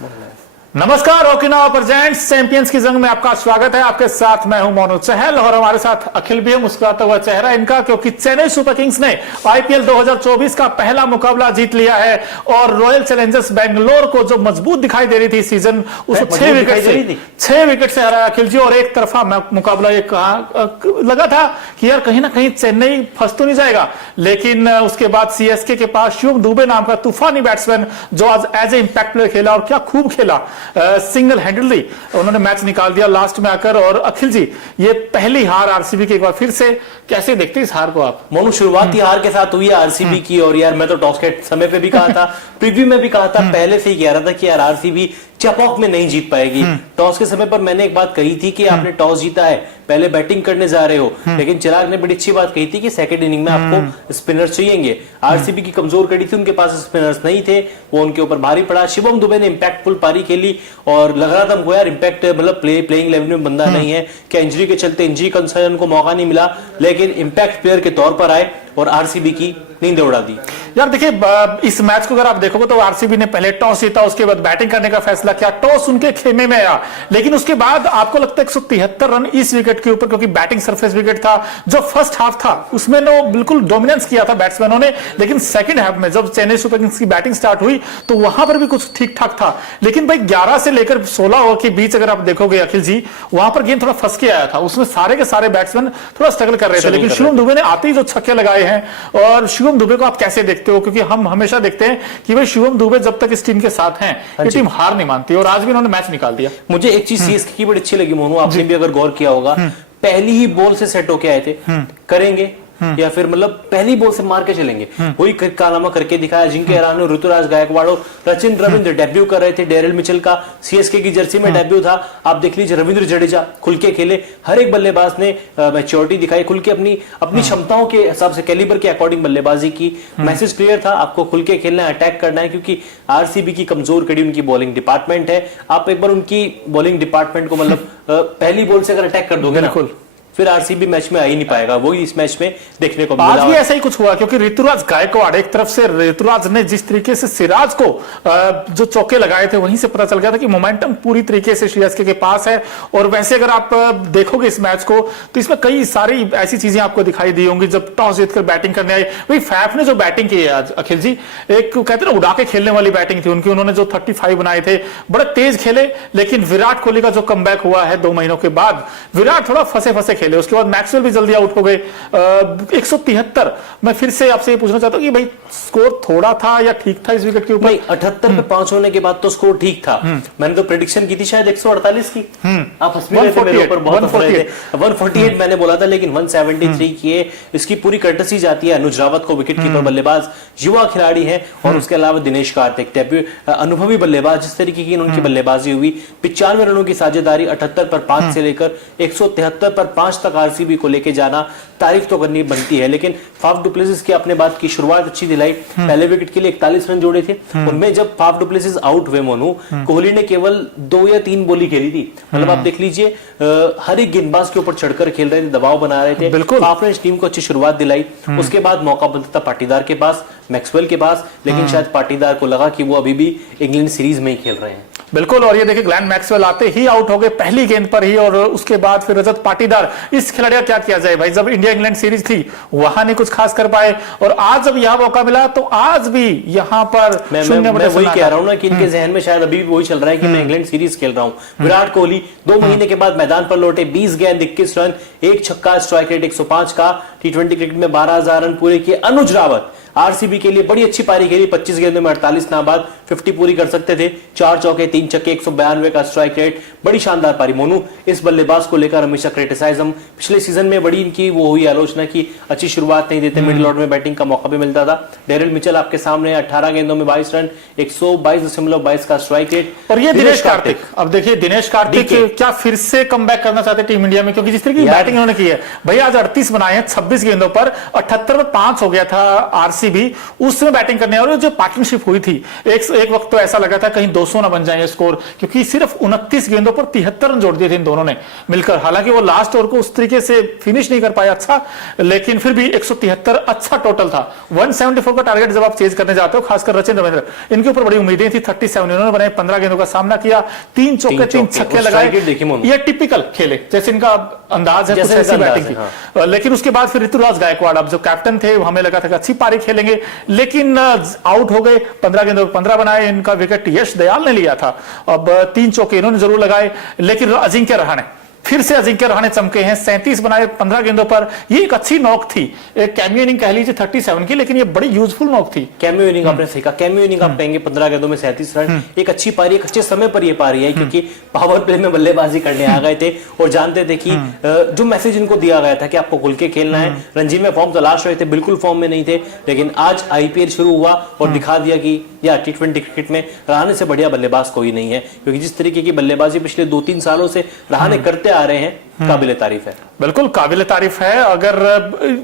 नमस्कार, Okinawa presents champions की जंग में आपका स्वागत है। आपके साथ मैं हूं मोनू चहल और हमारे साथ अखिल भी है। मुस्कुराता हुआ चेहरा इनका, क्योंकि चेन्नई सुपर किंग्स ने आईपीएल 2024 का पहला मुकाबला जीत लिया है और रॉयल चैलेंजर्स बेंगलोर को जो मजबूत दिखाई दे रही थी सीजन, उसको 6 विकेट से हराया अखिल जी। और एक तरफा मुकाबला ये लगा था कि यार कहीं ना कहीं चेन्नई फंस तो नहीं जाएगा, लेकिन उसके बाद सीएसके के पास शिवम दुबे नाम का तूफानी बैट्समैन जो आज एज ए इंपैक्ट प्लेयर खेला और क्या खूब खेला, सिंगल हैंडली उन्होंने मैच निकाल दिया लास्ट में आकर। और अखिल जी, ये पहली हार आरसीबी की एक बार फिर से, कैसे देखते हैं इस हार को आप? मोनू, शुरुआती हार के साथ हुई है आरसीबी की, और यार मैं तो टॉस के समय पे भी कहा था, प्रीव्यू में भी कहा था, पहले से ही कह रहा था कि यार आरसीबी चपॉक में नहीं जीत पाएगी। टॉस के समय पर मैंने एक बात कही थी कि आपने टॉस जीता है, पहले बैटिंग करने जा रहे हो, लेकिन चिराग ने बड़ी अच्छी बात कही थी कि सेकंड इनिंग में आपको स्पिनर्स चाहिएंगे। आरसीबी की कमजोर कड़ी थी, उनके पास स्पिनर्स नहीं थे, वो उनके ऊपर भारी पड़ा। शिवम दुबे ने इंपैक्टफुल पारी खेली और लग रहा था हमको यार इंपैक्ट मतलब प्लेइंग लेवल में बंदा नहीं है, क्या इंजरी के चलते इंजरी कंसर्न को मौका नहीं मिला, लेकिन इंपैक्ट प्लेयर के तौर पर आए और आरसीबी की नींद उड़ा दी। यार देखिए, इस मैच को अगर आप देखोगे तो आरसीबी ने पहले टॉस जीता, उसके बाद बैटिंग करने का फैसला किया, टॉस उनके खेमे में आया, लेकिन उसके बाद आपको लगता है 173 रन इस विकेट के ऊपर, क्योंकि बैटिंग सरफेस विकेट था। जो फर्स्ट हाफ था उसमें तो बिल्कुल डोमिनेंस किया था बैट्समैनों ने, लेकिन सेकंड हाफ में जब चेन्नई सुपर किंग्स की बैटिंग स्टार्ट हुई तो वहां पर भी कुछ ठीक ठाक था। लेकिन भाई 11 से लेकर 16 ओवर के बीच अगर आप देखोगे अखिल जी, वहां पर गेंद थोड़ा फंस के आया था, उसमें सारे के सारे बैट्समैन थोड़ा स्ट्रगल कर रहे थे। लेकिन शिवम दुबे ने आते ही जो छक्के लगाए हैं, और शिवम दुबे को आप कैसे देखते हो? क्योंकि हम हमेशा देखते हैं कि भाई शिवम दुबे जब तक इस टीम के साथ हैं, ये टीम हार नहीं मानती, और आज भी उन्होंने मैच निकाल दिया। मुझे एक चीज सीएसके की बड़ी अच्छी लगी मोनू, आपने भी अगर गौर किया होगा, पहली ही बॉल से सेट होके आए थे, करेंगे या फिर मतलब पहली बॉल से मार के चलेंगे, वही कारनामा करके दिखाया। जिनके हराने ऋतुराज गायकवाड़, सचिन रविंद्र डेब्यू कर रहे थे, डेरिल मिचेल का सीएसके की जर्सी में डेब्यू था। आप देख लीजिए, रविंद्र जडेजा खुल के खेले, हर एक बल्लेबाज ने मैच्योरिटी दिखाई, खुल के अपनी क्षमताओं के हिसाब से कैलिबर के अकॉर्डिंग बल्लेबाजी की। मैसेज क्लियर था, आपको खुल के खेलना है, अटैक करना है, क्योंकि आरसीबी की कमजोर कड़ी उनकी बॉलिंग डिपार्टमेंट है। आप एक बार उनकी बॉलिंग डिपार्टमेंट को मतलब पहली बॉल से अगर अटैक कर दोगे ना, फिर आरसीबी मैच में आ ही नहीं पाएगा। वही इस मैच में देखने को मिला। आज भी ऐसा ही कुछ हुआ, क्योंकि ऋतुराज गायकवाड़, एक तरफ से ऋतुराज ने जिस तरीके से सिराज को जो चौके लगाए थे, वहीं से पता चल गया था कि मोमेंटम पूरी तरीके से सीएसके के पास है। और वैसे अगर आप देखोगे इस मैच को तो इसमें कई सारी ऐसी चीजें आपको दिखाई दी होंगी। जब टॉस जीतकर बैटिंग करने आई, वही फैफ ने जो बैटिंग की है आज अखिल जी, एक कहते हैं ना उड़ा के खेलने वाली बैटिंग थी उनकी। उन्होंने जो 35 बनाए थे, बड़े तेज खेले, लेकिन विराट कोहली का जो कमबैक हुआ है 2 महीनों के बाद, विराट थोड़ा फंसे फंसे खेले। उसके बाद मैक्सवेल भी जल्दी आउट हो गए। 173। मैं फिर से आपसे ये पूछना चाहता हूं कि भाई स्कोर थोड़ा था या ठीक था इस विकेट के ऊपर? 78 पे 5 होने के बाद तो स्कोर ठीक था। मैंने तो प्रेडिक्शन की थी शायद 148 की, आप हंस भी रहे थे मेरे ऊपर, बहुत हंस रहे थे। 148 मैंने बोला था, लेकिन 173 किए। इसकी पूरी कर्टसी जाती है अनुज रावत को, विकेट कीपर बल्लेबाज, युवा खिलाड़ी है, और उसके अलावा दिनेश कार्तिक, अनुभवी बल्लेबाज। जिस तरीके की उनकी बल्लेबाजी हुई, 95 रनों की साझेदारी, 78 पर 5 से लेकर 173 पर 5 तक आरसीबी को लेके जाना, तारीफ तो करनी बनती है। लेकिन फाफ डुप्लेसिस की आपने बात की, शुरुआत अच्छी दिलाई, पहले विकेट के लिए 41 रन जोड़े थे। उनमें जब फाफ डुप्लेसिस आउट हुए मोनू, कोहली ने केवल 2 या 3 बोली खेली थी। मतलब आप देख लीजिए, हर एक गेंदबाज के ऊपर चढ़कर खेल रहे थे, दबाव बना रहे थे। फाफ ने टीम को अच्छी शुरुआत दिलाई। उसके बाद मौका बनता था पाटीदार के पास, मैक्सवेल के पास, लेकिन शायद पाटीदार को लगा कि वो अभी भी इंग्लैंड सीरीज में ही खेल रहे हैं। बिल्कुल। और ये देखिए, ग्लैन मैक्सवेल आते ही आउट हो गए पहली गेंद पर ही, और उसके बाद फिर रजत पाटीदार। इस खिलाड़ी का क्या किया जाए भाई, जब इंडिया इंग्लैंड सीरीज थी वहां नहीं कुछ खास कर पाए, और आज जब यहां मौका मिला तो आज भी यहां पर मैं वही कह रहा हूं ना कि इनके जहन में शायद अभी भी वही चल रहा है कि मैं इंग्लैंड सीरीज खेल रहा हूं। विराट कोहली 2 महीने के बाद मैदान पर लौटे, 20 गेंद 21 रन, 1 छक्का, स्ट्राइक रेट 105 का, T20 क्रिकेट में 12,000 रन पूरे किए। अनुज रावत आरसीबी के लिए बड़ी अच्छी पारी खेली, 25 गेंदों में 48 नाबाद, 50 पूरी कर सकते थे, 4 चौके 3 छक्के, 192 का स्ट्राइक रेट, बड़ी शानदार पारी। मोनू, इस बल्लेबाज को लेकर हमेशा क्रिटिसाइज्म, पिछले सीजन में बड़ी इनकी वो हुई आलोचना की अच्छी शुरुआत नहीं देते, मिडिल ऑर्डर में बैटिंग का मौका भी मिलता था। डेरिल मिचेल आपके सामने 18 गेंदों में 22 रन, 122.22 का स्ट्राइक रेट। और ये दिनेश कार्तिक, अब देखिए दिनेश कार्तिक क्या फिर से कमबैक करना चाहते टीम इंडिया में, क्योंकि जिस तरह की बैटिंग उन्होंने की है भाई, आज 38 बनाए हैं 26 गेंदों पर, 78 पर 5 हो गया था आरसीबी उसमें बैटिंग करने और जो पार्टनरशिप हुई थी, एक वक्त तो ऐसा लगा था कहीं 200 ना बन जाए स्कोर, क्योंकि सिर्फ 29 गेंदों पर 73 रन जोड़ दिए थे इन दोनों ने मिलकर। हालांकि वो लास्ट ओवर को उस तरीके से फिनिश नहीं कर पाया अच्छा, लेकिन फिर भी 173 अच्छा टोटल था। 174 का टारगेट जब आप चेज करने जाते हो, खासकर रचिन रविंद्र, इनके ऊपर बड़ी उम्मीदें थी। 37 इन्होंने बनाए, 15 गेंदों का सामना किया, 3 चौके 3 छक्के लगाए। ये टिपिकल खेले जैसे इनका अंदाज है, कुछ ऐसी बैटिंग की। लेकिन उसके बाद फिर ऋतुराज गायकवाड़ अब जो कैप्टन थे, हमें लगा था कि अच्छी पारी खेलेंगे, लेकिन आउट हो गए। 15 गेंदों पर 15 बनाए, इनका विकेट यश दयाल ने लिया था। अब 3 चौके इन्होंने जरूर लगाए, लेकिन अजिंक्य रहाणे फिर से अजिंक्य रहाणे चमके हैं। 37 बनाए 15 गेंदों पर। ये एक अच्छी नॉक थी, एक कैमियो इनिंग कह लीजिए 37 की, लेकिन ये बड़ी यूजफुल नॉक थी। कैमियो इनिंग आपने सही कहा, कैमियो इनिंग आप कहेंगे 15 गेंदों में 37 रन, एक अच्छी पारी, एक अच्छे समय पर ये पारी है, क्योंकि पावर प्ले में बल्लेबाजी करने आ गए थे और जानते थे कि जो मैसेज इनको दिया गया था कि आपको खुल के खेलना है। रणजी में फॉर्म तलाश रहे थे, बिल्कुल फॉर्म में नहीं थे, लेकिन आज आईपीएल शुरू हुआ और दिखा दिया कि या T20 क्रिकेट में रहाणे से बढ़िया बल्लेबाज कोई नहीं है, क्योंकि जिस तरीके की बल्लेबाजी पिछले 2-3 सालों से रहाणे करते आ रहे हैं, काबिले तारीफ है। बिल्कुल काबिले तारीफ है। अगर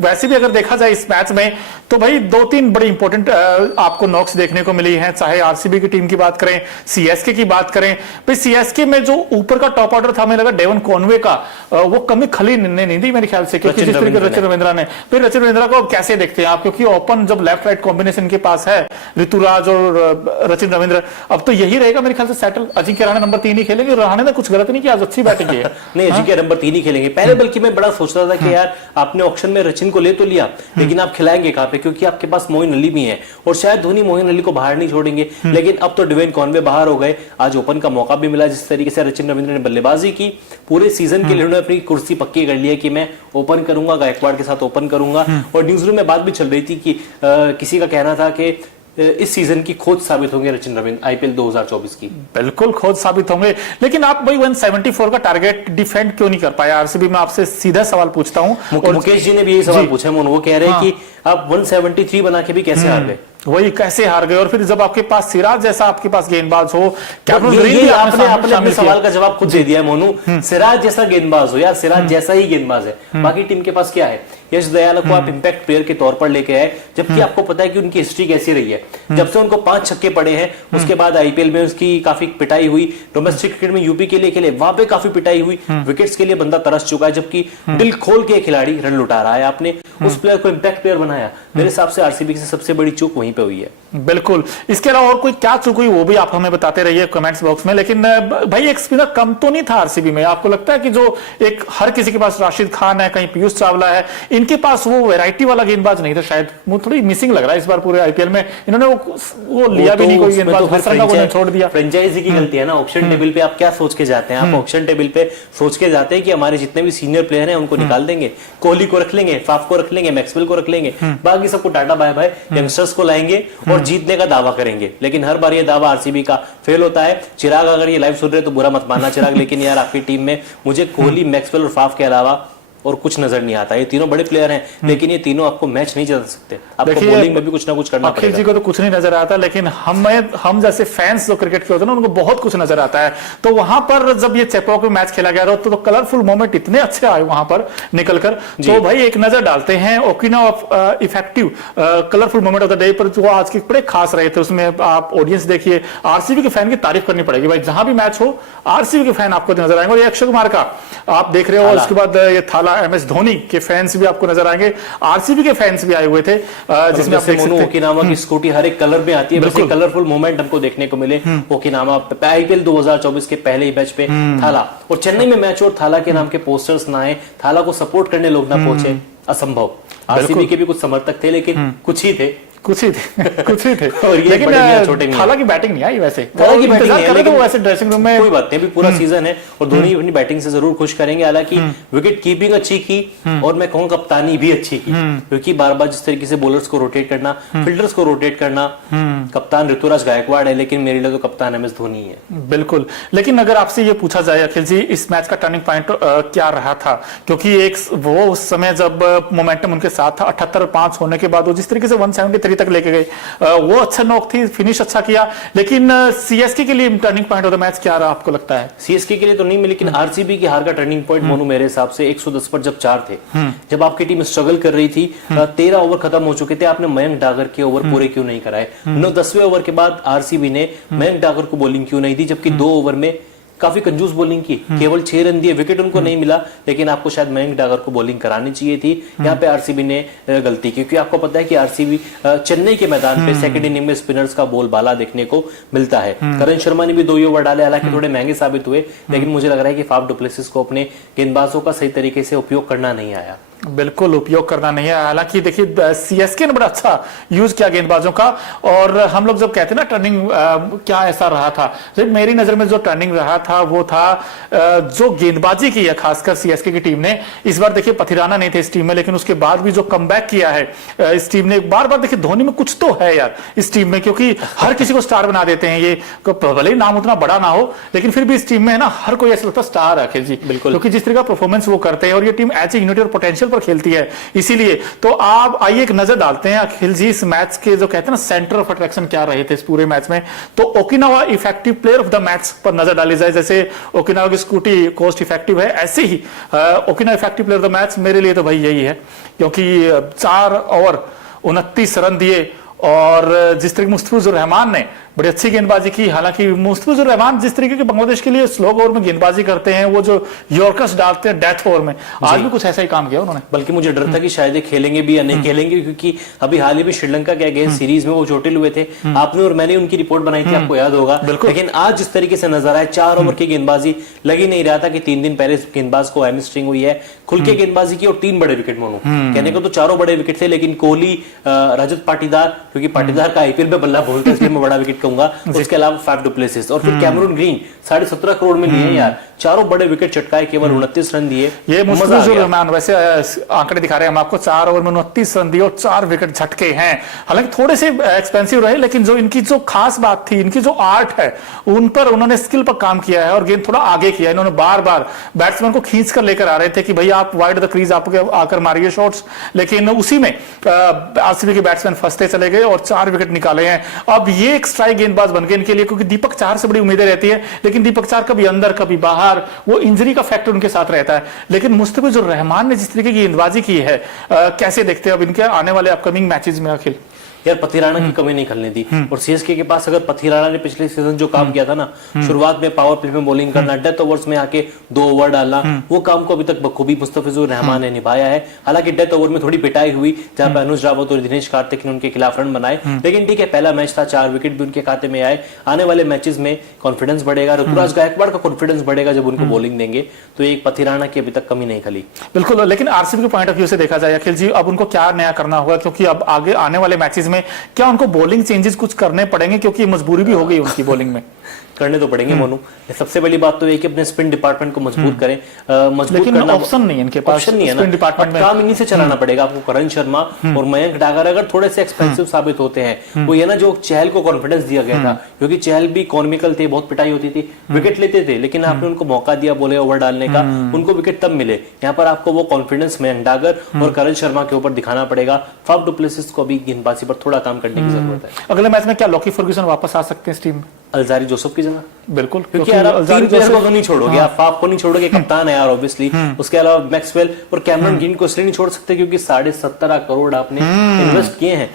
वैसे भी अगर देखा जाए इस मैच में, तो भाई 2-3 बड़ी इंपॉर्टेंट आपको नॉक्स देखने को मिली हैं। चाहे आरसीबी की टीम की बात करें, सीएसके की बात करें, भाई सीएसके में जो ऊपर का टॉप ऑर्डर था, हमें लगा डेवन कॉनवे का वो कमी खली नहीं दी मेरे ख्याल से, क्योंकि जिस तरीके से रचिन रविंद्रा ने, फिर रचिन रविंद्रा को कैसे देखते हैं आप, क्योंकि ओपन जब लेफ्ट राइट कॉम्बिनेशन के पास है ऋतुराज और रचिन रविंद्र, अब तो यही रहेगा मेरे ख्याल से सेटल। अजिंक्य रहाणे नंबर 3 ही खेलेंगे। रहाणे ने कुछ गलत नहीं किया, आज अच्छी बैटिंग की है। नहीं, अजिंक्य नंबर 3 ही खेलेंगे। पहले बल्कि मैं बड़ा सोच रहा था कि यार आपने ऑक्शन में रचिन को ले तो लिया, लेकिन आप खिलाएंगे कहां पे, क्योंकि आपके पास मोइन अली भी है और शायद धोनी मोइन अली को बाहर नहीं छोड़ेंगे। लेकिन अब तो डेवन कॉनवे बाहर हो गए, आज ओपन का मौका भी मिला। जिस तरीके से रचिन रविंद्र ने बल्लेबाजी की, पूरे सीजन के लिए उन्होंने अपनी कुर्सी पक्की कर ली है कि मैं ओपन करूंगा, गायकवाड़ के साथ ओपन करूंगा। और न्यूज़रूम में बात भी चल रही थी कि किसी का कहना था कि इस सीजन की खोज साबित होंगे रचिन रविंद्र आईपीएल 2024 की। बिल्कुल खोज साबित होंगे, लेकिन आप भाई 174 का टारगेट डिफेंड क्यों नहीं कर पाया आरसीबी में? आपसे सीधा सवाल पूछता हूं। और मुकेश जी ने भी यही सवाल पूछा है, वो कह रहे हैं कि आप 173 बना के भी कैसे हार गए? वही कैसे हार गए, और फिर जब आपके पास सिराज जैसा आपके पास गेंदबाज हो, ये आपने अपने सवाल का जवाब खुद दे दिया है मोनू। सिराज जैसा गेंदबाज हो यार, सिराज जैसा ही गेंदबाज है, बाकी टीम के पास क्या है? यश दयाल को आप इंपैक्ट प्लेयर के तौर पर लेके आए, जबकि आपको पता है कि उनकी हिस्ट्री कैसी रही है। जब से उनको 5 छक्के पड़े हैं, उसके बाद आईपीएल में उसकी काफी पिटाई हुई। डोमेस्टिक क्रिकेट में यूपी के लिए खेले, वहां पे काफी पिटाई हुई, विकेट्स के लिए बंदा तरस चुका है, जबकि दिल खोल के खिलाड़ी रन लुटा रहा है। आपने उस प्लेयर को इंपैक्ट प्लेयर बनाया। मेरे हिसाब से आरसीबी से सबसे बड़ी चूक वहीं पे हुई है। बिल्कुल। इसके अलावा और कोई क्या चूक हुई वो भी आप हमें बताते रहिए कमेंट्स बॉक्स में। लेकिन भाई एक स्पिनर कम तो नहीं था आरसीबी में? आपको लगता है कि जो एक हर किसी के पास राशिद खान है, कहीं पीयूष चावला है, इनके पास वो वैरायटी वाला गेंदबाज नहीं था? शायद वो थोड़ी मिसिंग लग रहा है इस बार पूरे आईपीएल में। इन्होंने वो लिया भी नहीं कोई गेंदबाज, छोड़ दिया। फ्रेंचाइजी की गलती है ना। ऑक्शन टेबल पे आप क्या सोच के जाते हैं? आप ऑक्शन टेबल पे सोच के जाते हैं कि हमारे जितने भी सीनियर प्लेयर हैं उनको निकाल देंगे, कोहली को रख लेंगे, फाफ को रख लेंगे, मैक्सवेल को रख लेंगे, बाकी सबको टाटा बाय बाय, यंगस्टर्स को लाएंगे और जीतने का दावा करेंगे। लेकिन हर बार ये दावा आरसीबी का फेल होता है। चिराग अगर ये लाइव सुन रहे तो बुरा मत मानना चिराग, लेकिन यार आपकी टीम में मुझे कोहली, मैक्सवेल और फाफ के अलावा और कुछ नजर नहीं आता। ये तीनों बड़े प्लेयर हैं, लेकिन ये तीनों आपको मैच नहीं जिता सकते। आपको बॉलिंग में भी कुछ ना कुछ करना पड़ेगा। अखिल जी को तो कुछ नहीं नजर आता, लेकिन हम जैसे फैंस जो क्रिकेट के होते हैं ना, उनको बहुत कुछ नजर आता है। तो वहां पर जब ये चेपॉक में मैच खेला गया तो कलरफुल मोमेंट इतने अच्छे आए वहां पर निकलकर। तो भाई एक नजर डालते हैं ओकिना of effective colourful moment of the day पर, जो आज के बड़े खास रहे थे। उसमें आप ऑडियंस देखिए, आरसीबी के फैन की तारीफ करनी पड़ेगी भाई। जहां भी मैच हो आरसीबी के फैन आपको नजर आएंगे। और ये अक्षय कुमार का आप देख रहे हो, उसके बाद ये थाला एमएस धोनी के फैंस भी आपको नजर आएंगे, आरसीबी के फैंस भी आए हुए थे, जिसमें आप देख सकते हैं ओकिनावा की स्कूटी हर एक कलर में आती है। वैसे कलरफुल मोमेंट हमको देखने को मिले ओकिनावा आईपीएल 2024 के पहले ही मैच पे थाला और चेन्नई में मैच और थाला के नाम के पोस्टर्स ना आए, थाला को सपोर्ट करने लोग ना पहुंचे, असंभव। आरसीबी के भी कुछ समर्थक थे, लेकिन कुछ ही थे। और लेकिन थाला की बैटिंग नहीं आई वैसे। थाला की बैटिंग नहीं आई, लेकिन वैसे ड्रेसिंग रूम में कोई बात नहीं, अभी पूरा सीजन है और धोनी अपनी बैटिंग से जरूर खुश करेंगे। हालांकि विकेट कीपिंग अच्छी की और मैं कहूँ कप्तानी भी अच्छी की, क्योंकि बार बार जिस तरीके से बॉलर्स को रोटेट करना, फील्डर्स को रोटेट करना। कप्तान ऋतुराज गायकवाड़ है, लेकिन मेरे लिए तो कप्तान एमएस धोनी है। बिल्कुल। लेकिन अगर आपसे ये पूछा जाए अखिल जी, इस मैच का टर्निंग पॉइंट क्या रहा था? क्योंकि एक वो उस समय जब मोमेंटम उनके साथ था, 78-5 होने के बाद वो जिस तरीके से 173 सेंचुरी तक लेके गए, वो अच्छा नॉक थी, फिनिश अच्छा किया। लेकिन सीएसके के लिए turning point of the match क्या रहा आपको लगता है? सीएसके के लिए तो नहीं मिली, लेकिन आरसीबी की हार का टर्निंग पॉइंट मोनू मेरे हिसाब से 110 पर जब 4 थे, जब आपकी टीम स्ट्रगल कर रही थी, 13 ओवर खत्म हो चुके थे, आपने मयंक डागर के ओवर पूरे क्यों नहीं कराए? 9-10वें ओवर के बाद आरसीबी ने मयंक डागर को बॉलिंग क्यों नहीं दी, जबकि 2 ओवर में काफी कंजूस बॉलिंग की, केवल 6 रन दिए, विकेट उनको नहीं मिला, लेकिन आपको शायद मयंक डागर को बॉलिंग करानी चाहिए थी। यहाँ पे आरसीबी ने गलती की, क्योंकि आपको पता है कि आरसीबी चेन्नई के मैदान पे सेकंड इनिंग में स्पिनर्स का बोलबाला देखने को मिलता है। करण शर्मा ने भी 2 ही ओवर डाले, हालांकि थोड़े महंगे साबित हुए, लेकिन मुझे लग रहा है कि फाफ डु प्लेसिस को अपने गेंदबाजों का सही तरीके से उपयोग करना नहीं आया। बिल्कुल उपयोग करना नहीं है। हालांकि देखिए सीएसके ने बड़ा अच्छा यूज किया गेंदबाजों का, और हम लोग जब कहते हैं ना टर्निंग क्या ऐसा रहा था, जब मेरी नजर में जो टर्निंग रहा था वो था जो गेंदबाजी की है खासकर सीएसके की टीम ने। इस बार देखिए पथिराना नहीं थे इस टीम में, लेकिन उसके बाद भी जो कमबैक किया है इस टीम ने, बार बार देखिए धोनी में कुछ तो है यार इस टीम में, क्योंकि हर किसी को स्टार बना देते हैं ये, भले ही नाम उतना बड़ा ना हो, लेकिन फिर भी इस टीम में है ना हर कोई ऐसा लगता है स्टार रखे जी, बिल्कुल, क्योंकि जिस तरह का परफॉर्मेंस वो करते हैं और ये टीम ऐसी यूनिटी और पोटेंशियल पर खेलती है। इसीलिए तो आप आइए एक नजर डालते हैं अखिल जी इस मैच के जो कहते हैं ना सेंटर ऑफ अट्रैक्शन क्या रहे थे इस पूरे मैच में। तो Okinawa effective player of the match पर नजर डाली जाए, जैसे ओकिनावा की स्कूटी कोस्ट इफेक्टिव है, ऐसे ही Okinawa effective player of the match मेरे लिए तो भाई यही है, क्योंकि 4 ओवर 29 रन दिए, और जिस तरीके मुस्तफिजुर रहमान ने बड़ी अच्छी गेंदबाजी की। हालांकि मुस्तफिजुर रहमान जिस तरीके के बांग्लादेश के लिए स्लो ओवर में गेंदबाजी करते हैं, वो जो यॉर्कर्स डालते हैं डेथ ओवर में, आज भी कुछ ऐसा ही काम किया उन्होंने। बल्कि मुझे डर था कि शायद ये खेलेंगे भी या नहीं खेलेंगे, क्योंकि अभी हाल ही में श्रीलंका के अगेंस्ट सीरीज में वो चोटिल हुए थे, आपने और मैंने उनकी रिपोर्ट बनाई थी, आपको याद होगा। लेकिन आज जिस तरीके से नजर आए, 4 ओवर की गेंदबाजी, लग ही नहीं रहा था कि 3 दिन पहले गेंदबाज को हैमस्ट्रिंग हुई है, खुल के गेंदबाजी की और 3 बड़े विकेट मोनू, कहने को तो 4 बड़े विकेट थे, लेकिन कोहली, रजत पाटीदार, क्योंकि पाटीदार का आईपीएल में बल्ला बोलता है इसलिए मैं बड़ा विकेट कहूंगा, उसके अलावा फाफ डु प्लेसिस, और फिर कैमरून ग्रीन 17.5 करोड़ में लिए यार, 4 बड़े विकेट चटकाए, केवल 29 रन दिए। ये मुस्तफिजुर रहमान, वैसे आंकड़े दिखा रहे हैं हम आपको, 4 ओवर में 29 रन दिए और 4 विकेट झटके हैं। हालांकि थोड़े से एक्सपेंसिव रहे, लेकिन जो इनकी जो खास बात थी, इनकी जो आर्ट है, उन पर उन्होंने स्किल पर काम किया है और गेंद थोड़ा आगे किया। इन्होंने बार बार बैट्समैन को खींच कर लेकर आ रहे थे कि भाई आप वाइड द क्रीज आपके आकर मारिए शॉट्स, लेकिन उसी में आरसीबी के बैट्समैन फंसते चले गए और 4 विकेट निकाले हैं। अब ये एक स्ट्राइक गेंदबाज बन गए इनके लिए, क्योंकि दीपक चाहर से बड़ी उम्मीदें रहती है, लेकिन दीपक चाहर कभी अंदर कभी बाहर, वो इंजरी का फैक्टर उनके साथ रहता है। लेकिन मुस्तफिजुर रहमान ने जिस तरीके की गेंदबाजी की है, कैसे देखते हैं अब इनके आने वाले अपकमिंग मैचेस में? अखिल यार पथिराना की कमी नहीं खलने दी, और सीएसके के पास अगर पथिराना ने पिछले सीजन जो काम किया था ना, शुरुआत में पावर प्ले में बॉलिंग करना, डेथ ओवर्स में आके 2 ओवर डालना, वो काम को अभी तक बखूबी मुस्तफिजुर रहमान ने निभाया है। हालांकि डेथ ओवर में थोड़ी पिटाई हुई, जहां पे अनुज रावत और दिनेश कार्तिक ने उनके खिलाफ रन बनाए, लेकिन ठीक है, पहला मैच था, 4 विकेट भी उनके खाते में आए। आने वाले मैचेस में कॉन्फिडेंस बढ़ेगा, ऋतुराज गायकवाड़ का कॉन्फिडेंस बढ़ेगा जब उनको बॉलिंग देंगे, तो एक पथिराना की अभी तक कमी नहीं खली। बिल्कुल, लेकिन आरसीबी के पॉइंट ऑफ व्यू से देखा जाए अखिल जी, अब उनको क्या नया करना होगा, क्योंकि अब आगे आने वाले मैचेस में क्या उनको बॉलिंग चेंजेस कुछ करने पड़ेंगे, क्योंकि मजबूरी भी हो गई उनकी बॉलिंग में? करने तो पड़ेंगे मोनू। सबसे बड़ी बात तो ये कि अपने स्पिन डिपार्टमेंट को मजबूत करें, मजबूत लेकिन करना ऑप्शन नहीं है इनके पास, ऑप्शन नहीं है स्पिन ना, डिपार्टमेंट में काम इन्हीं से चलाना पड़ेगा आपको। करण शर्मा और मयंक डागर अगर थोड़े से एक्सपेंसिव साबित होते हैं, वो ये ना जो चहल को कॉन्फिडेंस दिया गया था, क्योंकि चहल भी इकोनॉमिकल थे, बहुत पिटाई होती थी, विकेट लेते थे, लेकिन आपने उनको मौका दिया बोले ओवर डालने का, उनको विकेट तब मिले। यहाँ पर आपको वो कॉन्फिडेंस मयंक डागर और करण शर्मा के ऊपर दिखाना पड़ेगा। फाफ डु प्लेसिस को भी गेंदबाजी पर थोड़ा काम करने की जरूरत है। अगले मैच में क्या लॉकी फर्ग्यूसन वापस आ सकते हैं इस टीम में? अलजारी जोसेफ की जगह, बिल्कुल, क्योंकि यार आप 3 प्लेयर को तो नहीं छोड़ोगे, आप फाफ को नहीं छोड़ोगे, कप्तान है यार ऑब्वियसली, उसके अलावा मैक्सवेल और कैमरन ग्रीन को इसलिए नहीं छोड़ सकते क्योंकि 17.5 करोड़ आपने इन्वेस्ट किए हैं,